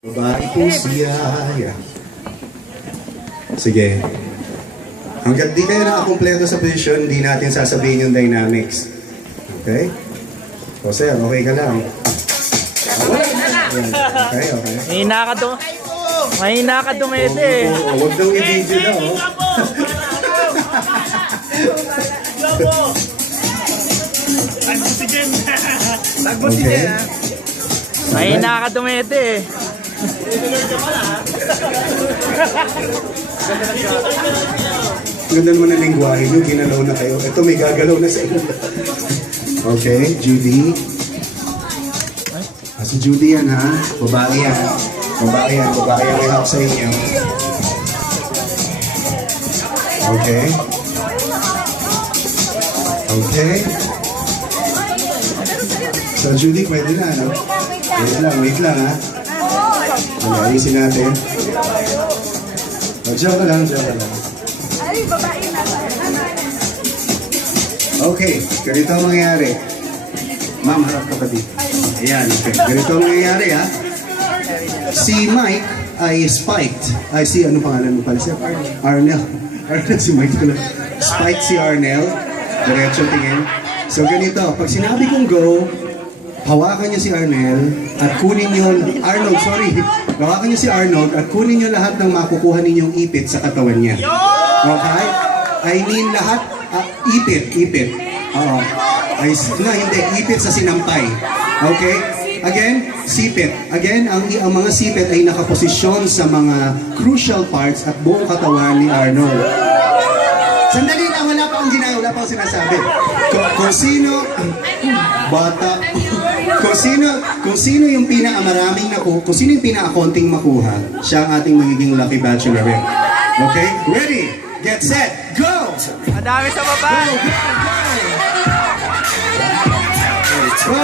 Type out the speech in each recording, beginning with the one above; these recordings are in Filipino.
Babae po siyaya. Sige. Hanggat di kayo nakakompleto sa posisyon, hindi natin sasabihin yung dynamics. Okay? O sir, okay ka lang. Okay, okay. Mahina ka dumete. Huwag daw i-video daw. Okay. Mahina ka dumete. Ganda naman ang lingwahe nyo, ginalaw na kayo. Ito, may gagalaw na sa inyo. Okay, Judy. Si Judy yan, ha? Babae yan. Babae yan. Babae yan. May hawak sa inyo. Okay. Okay. So, Judy, pwede na, no? Wait lang, ha? Ayusin natin. Joke lang. Ay, babae na. Okay, ganito ang mangyayari. Ma'am, harap ka pa dito. Ayan, okay. Ganito ang mangyayari, ha? Si Mike ay spiked. Ay, ano pangalan mo pala siya? Arnel. Arnel, si Mike pala. Spiked si Arnel. Diretso tingin. So, ganito. Pag sinabi kong go, hawakan niyo si Arnel at kunin niyo, hawakan niyo si Arnold at kunin niyo lahat ng makukuha ninyong ipit sa katawan niya. Okay? I mean lahat, ipit. Oo. Hindi, ipit sa sinampay. Okay? Again, sipit. Again, ang mga sipit ay nakaposisyon sa mga crucial parts at buong katawan ni Arnold. Sandali lang, wala pa akong sinasabi. Kung sino, bata, kung sino yung pinakamaraming kung sino yung pinakakonting makuha, siya ang ating magiging lucky bachelorette. Okay? Ready? Get set, go! Madami sa baba. Go!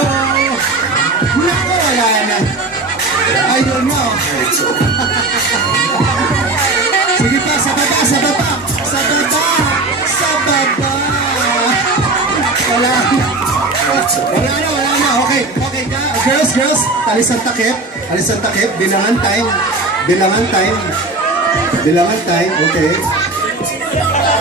Wala na. I don't know. Sige pa, sa baba. Wala na. Okay ka. Girls, alis ang takip. Bilangan time. Okay.